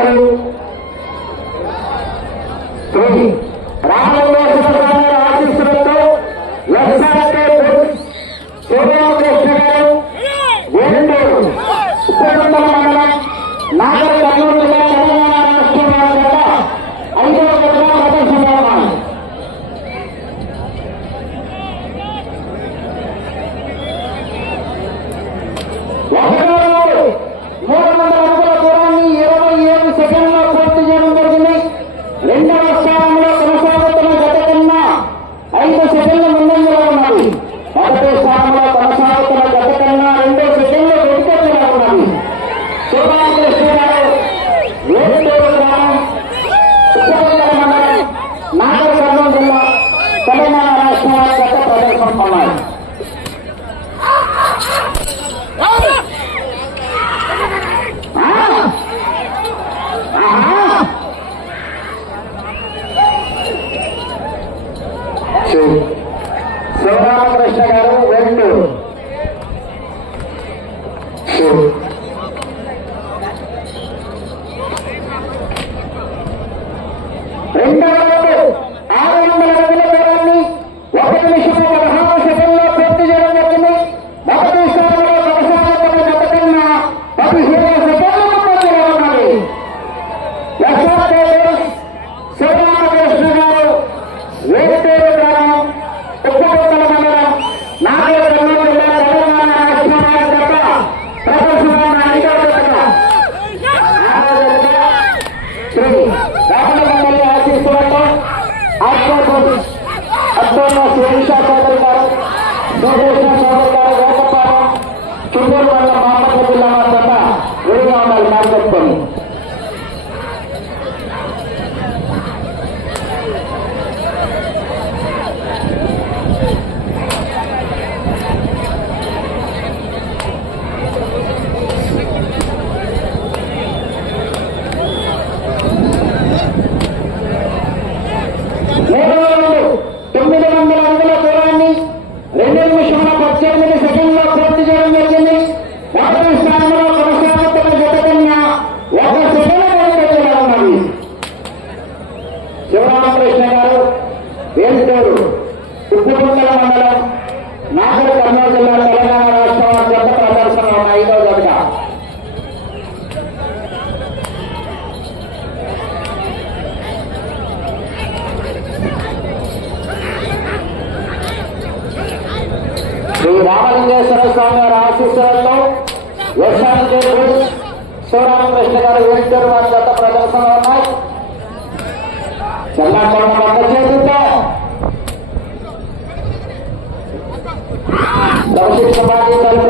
Bolsonaro ¡Venga! చుట్టూరు వాళ్ళ మామూలు జిల్లా మాట విడిగా ఉండాలి మార్గం తెలంగాణలో నాగర్ కర్నూలు జిల్లాలో తెలంగాణ రాష్ట్రం గొప్ప ప్రదర్శన ఉన్నాయి ఐదవ జతగా శ్రీ రామలింగేశ్వర స్వామి గారి ఆశీస్సులతో వ్యవసాయం శివరామకృష్ణ గారు ఏడు గత ప్రదర్శన ఉన్నాయి చల్లాచలం అందజేసి लौकिक समाज एक अलग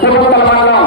తిరుపతి మండలం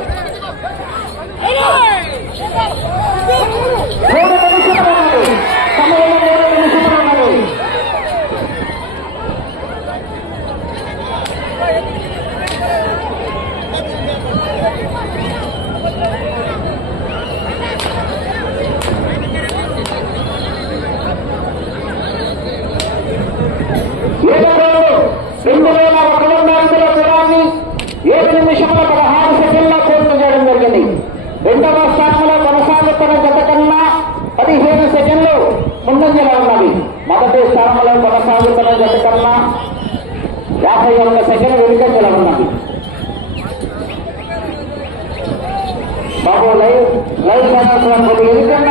రెండు వేల ఒక వంద అడుగుల దూరాన్ని ఏడు నిమిషాల పదహారు సెకండ్లో పూర్తి చేయడం జరిగింది రెండవ స్థానంలో కొనసాగుతున్న గత కన్నా పదిహేను సెకండ్లు ముందంజలో ఉన్నది మొదటి స్థానంలో కొనసాగుతున్న గత కన్నా యాభై ఒక్క సెకండ్ వెనుకంజల ఉన్నది బాబు లైవ్ లైవ్ ఛానల్స్ ఎందుకన్నా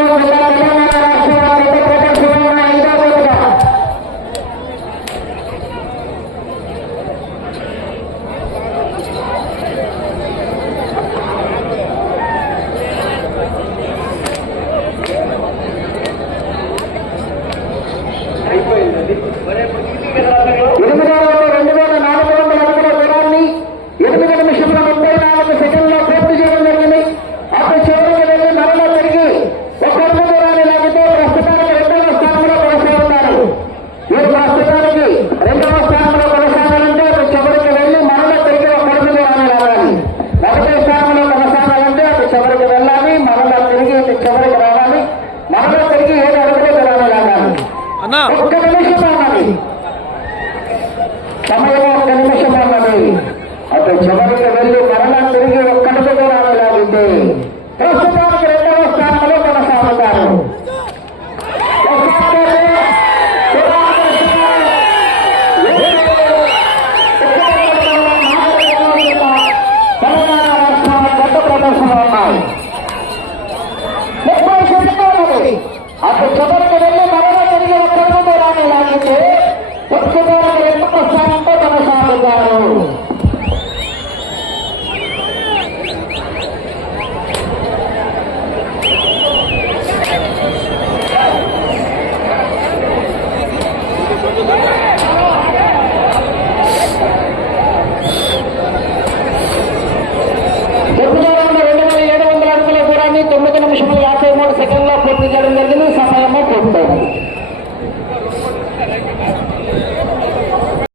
అటు చివరికి వెళ్ళి మరలా తిరిగి ఒక్కడో దూరాన్ని లాగితే ఒక్కడో ఎందుకు వస్తారంటే తన సాగు గారు